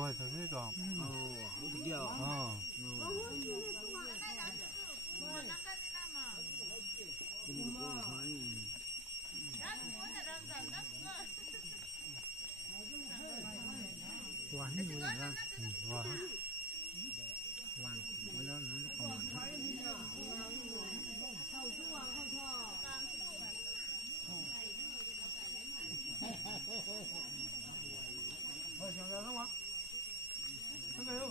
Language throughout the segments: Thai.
rồi rồi rồi rồi วางให้ดูอย่างนั้นวางวางไว้แล้วนั้นประมาณเฮ้ยเสียงอะไรวะไม่เคยรู้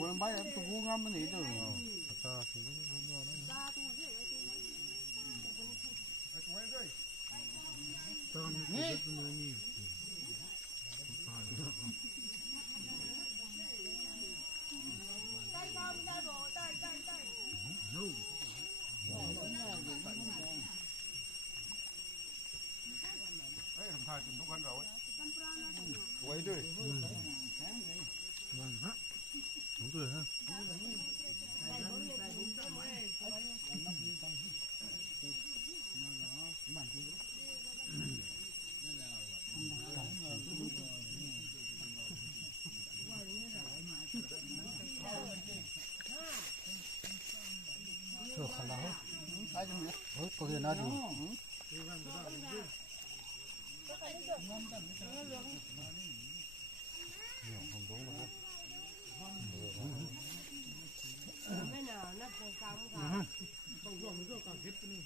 buồn bay em tụi ngu ngâm này từ ta thì nó nhỏ đó tôm cái người nhỉ no ấy làm thay từng lúc ăn rồi quay đi vâng hả đúng rồi ha chưa khá lắm có thể nói được nhiều không đúng đâu mấy nào nó còn xong cả không dùng nữa cả hết đi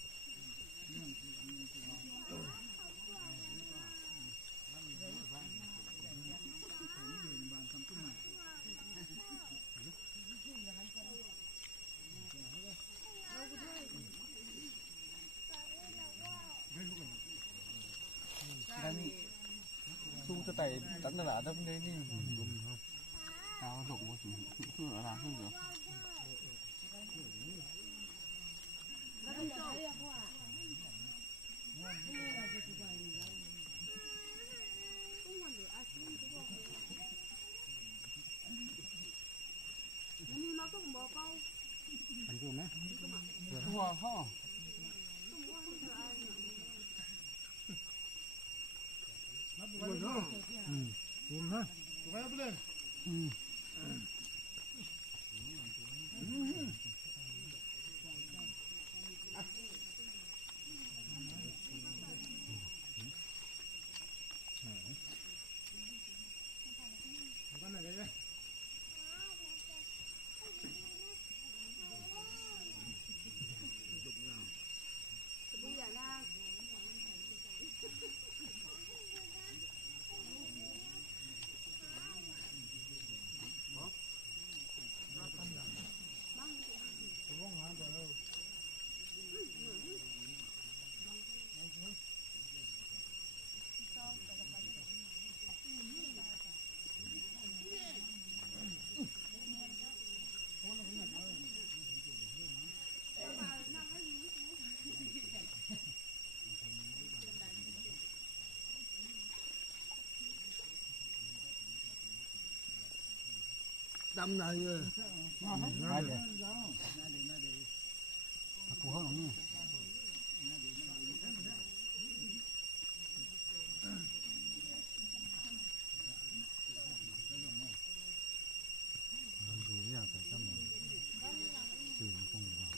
su cho tay tận là đâm đây đi đúng không sao rụng một chút nữa làm hơn rồi anh dùng đấy wow ha rồi đó dùng ha quay up lên con này đây đâm này ngay để phù hợp không nhỉ dù nhà phải chăm từ không vào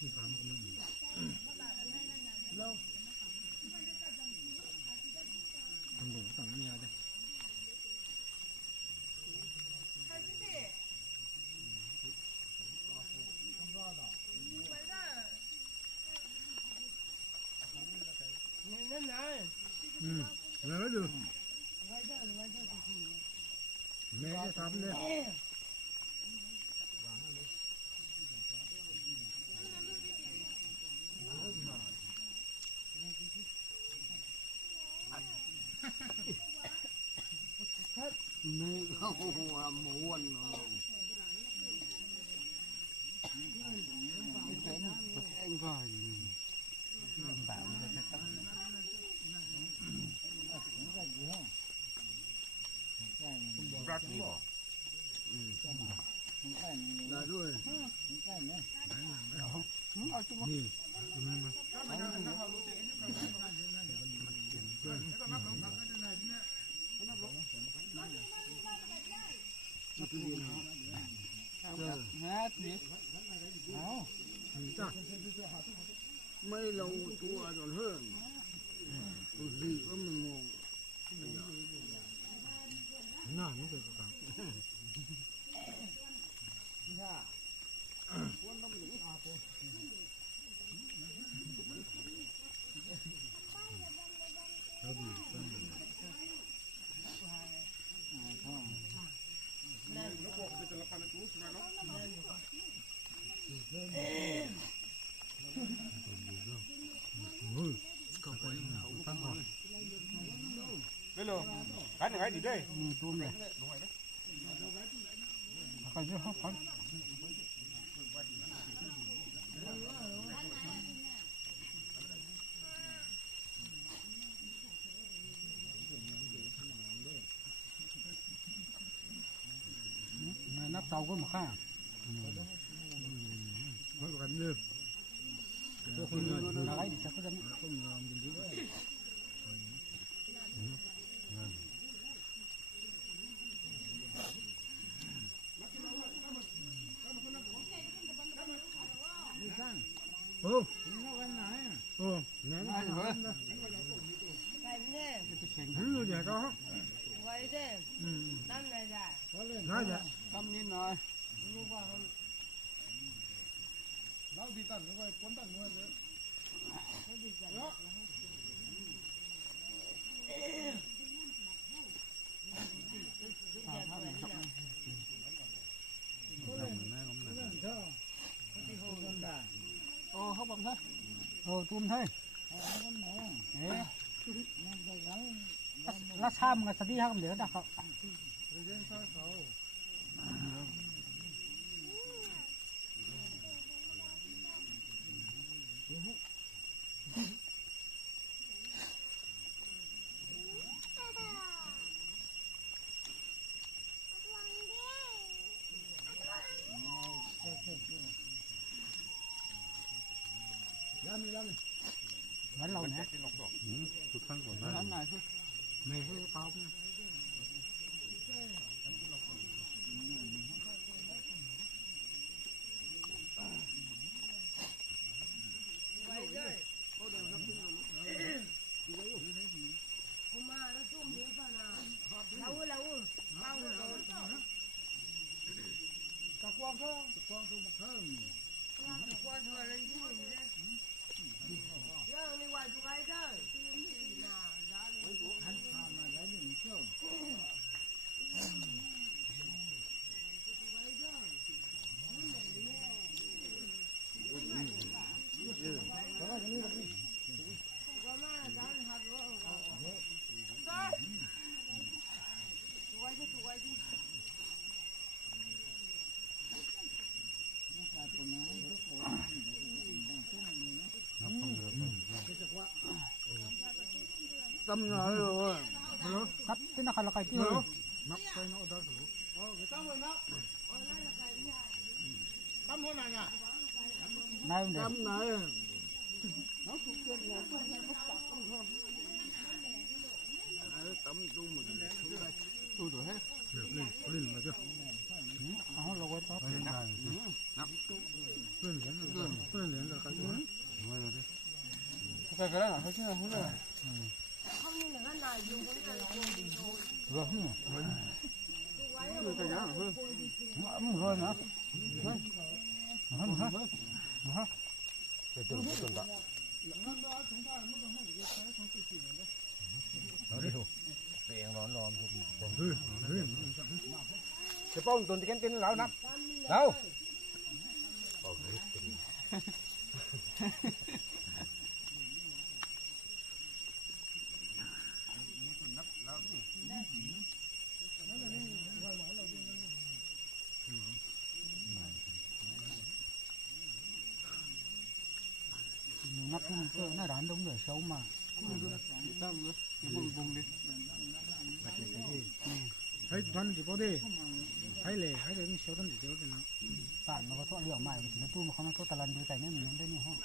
thì phàm của mình lâu không đủ tổng nhà đây nên này rồi được mẹ cái thắm đây mẹ không làm muôn anh vào bảo người ta tắm rát đi bỏ là rồi nhìn hát đi จ้ะไม่ลงตัวจนเฮิ่งตัวสีก็มันงงน่าไม่เคยฟังเราดีกัน ลูกบอกเป็นละพันตู้ใช่ไหมเนาะ ก็ไป ตั้งก่อน ได้เลยร้านยังไงดีด้วย มีตุ้มเลยใครจะเข้าพันนับเตาก็มาฆ่าไม่กันเลยตัวคนเลยอะไรดิจะก็จะต้มยำจริงๆโอ้โอ้แม่ไม่เหรอ ไก่เนี่ย รู้จักเขา ไว้เด้ตั้งไหนได้ น่าจะทำนิดหน่อย รู้ว่าเขา เราดีตันไว้ก้นตันไว้เลย ดีใจโอ้เขาบอกใช่โอ้ตุ้มใช่เอ๊ะราชามันก็สวัสดีครับเดี๋ยวดักเขาวันเราเนี่ย ทุกครั้งก่อน วันไหนคือไม่ใช่เขาเนี่ย ไว้เด้ผมมาแล้วจุ่มเยอะป่ะนะเราเราตะกวางเขาตะกวางตัวมันเพิ่ม กวนหัวเลยที่นี่เลยยังในวันที่ไว้เด้น่าร้าน หันทางอะไรหนึ่งเจ้าเพราะว่าอย่างนี้เรา ก็มาร้านหัดว่าเราไว้ที่ไว้ที่ tâm nói rồi sắp thế nào là cái gì mắc cái nó đó rồi tâm rồi nó tâm hôm nay à này để tâm này tâm chung mà tôi rồi hết lên mà chưa nó lâu quá tốt lên là cái gì cái đó là cái không được không như là cái này dùng cái này rồi cái giá hơn ấm rồi nữa hả để từng đó nó đi thôi đèn nó lòm thôi cái phong tuần thì cái lão nắp đâu nắp nó đàn đúng rồi xấu mà bùng đi thấy toán chỉ có đi thấy lệ thấy cái xấu toán chỉ có cái nó bạn nó có thoại liệu mày nó tu mà không có tà lần đôi cái nên mình đây nhiều không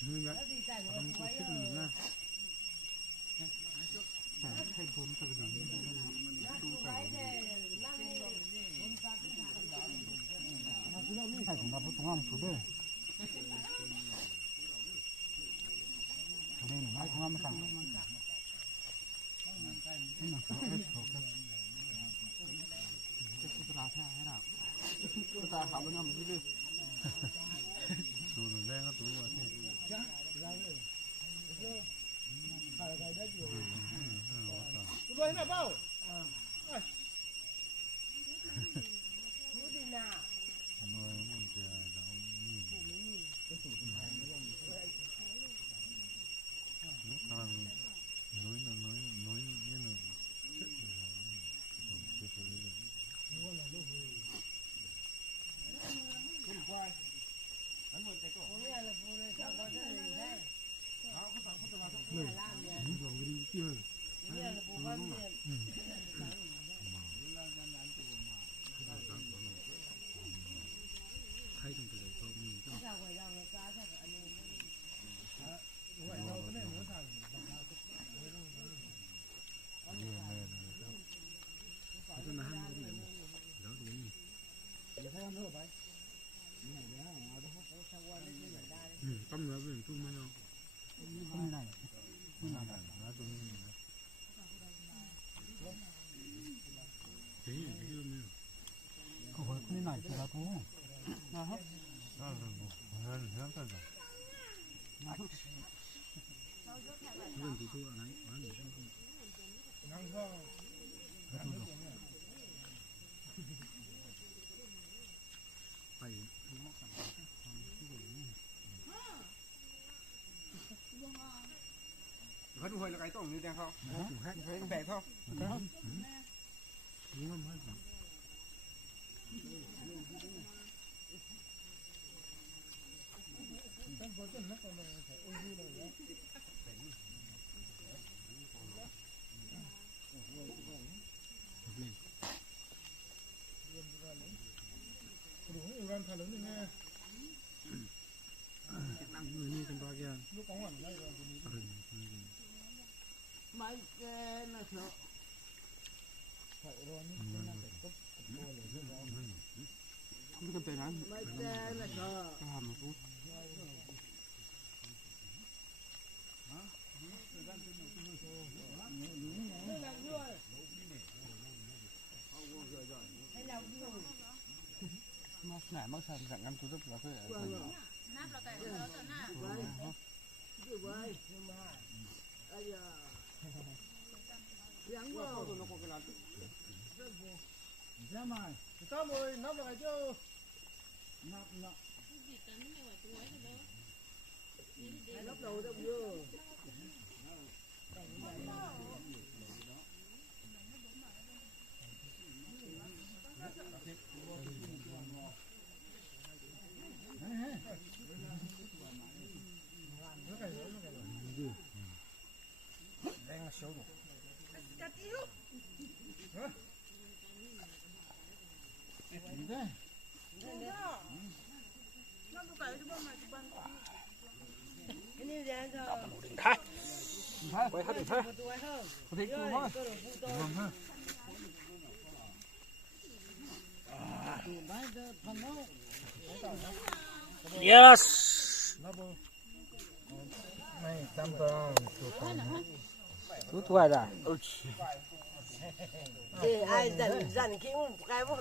như vậy không có thích mình ra thay bốn cái gì ใส่ถุงดำถุงอ้อมถุงเด้อถุงนี้หนึ่งไม้ถุงอ้อมมาสั่งนี่มันเขาเขาจะกุศลาแท้ให้เรากุศลาขาวมันยังไม่ได้ดูหนูแรงก็ตัวเท่รวยนะเป้าก็เหมือนเป็นตู้มันเนาะไม่ได้แล้วตรงนี้เฮ้ยเยอะมั้ยก็คนนี้หน่อยสิครับผมนะครับเรื่องกันเรื่องตู้อะไรอันนี้นั่งก็ไปเขาดูหอยละไก่ต้มนี่แดงเขาหอยแบกเขานี่มันไม่ใช่ต้องพูดถึงนักการเมืองใช่อุ้ยเลยเนี่ยดูให้วันผ่านแล้วนี่ไงนั่งมือนี่เป็นตัวอย่างลูกของวันได้วันนี้ไม่แก่นะเถอะใส่ร้อนนี่น่าจะก็ตัวเลยเรื่องเราไม่กันไปนั้นไม่แก่นะเถอะก็ทำมาปุ๊บมาไหนมาสั่งสั่งกันทุกๆแล้วก็น้ำเราแต่เราจะน้ำไว้ไว้ไอ้ยายังว่าตัวน้องคนนั้นยังไม่ต้องมวยน้ำอะไรเจ้านับนับđầu đâu vô đang xấu rồi quay hết rồi yes này tam tờ tú tuổi rồi thì ai dần khi một cái vô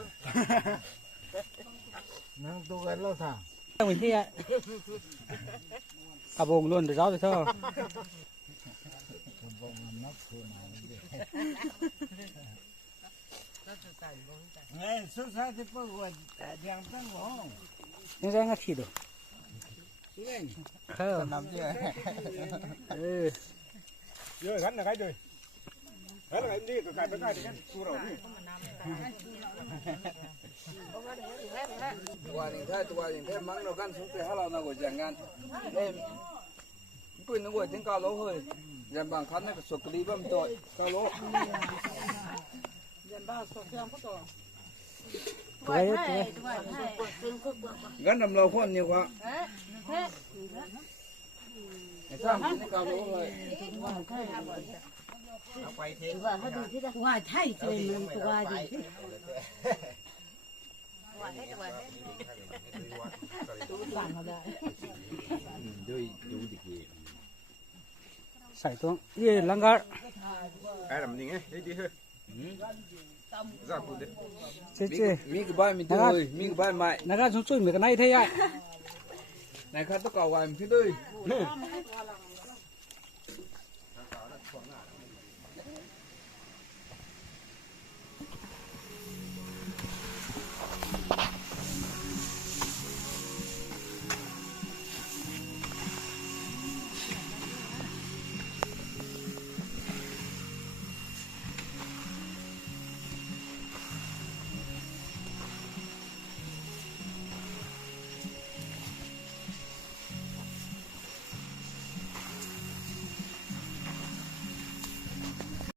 nó tôi cái lâu thả mình thi ạ à bùng luôn để gió thì thôi nghe xuất sắc thì phải gọi điện tăng không nhưng ra ngắt được không nằm chưa chưa gắn là cái rồi gắn là cái đi cái bên cái thì cái tu rồi đi tua thì thế mắng nó gắn xuống thì hai nào của chẳng ngăn em quên nó ngồi trên cao lỗ hơi dàn bằng khăn này sụt đi bơm tội cao lỗ dàn ba sụt theo có tội gắn đầm lầu khuôn nhiều quá sao cái cao lỗ hơi ngoài thay chơi mình qua gì ใส่ตัวยี่หลังก็ ai làm gì nghe đi đi hơi ra cụ đấy เจ๊ มีกบ้านมีตัวเลยมีกบ้านใหม่ นักการสุ่มๆเหมือนกันไหนเท่ยัย ไหนครับต้องก่อไว้มีด้วย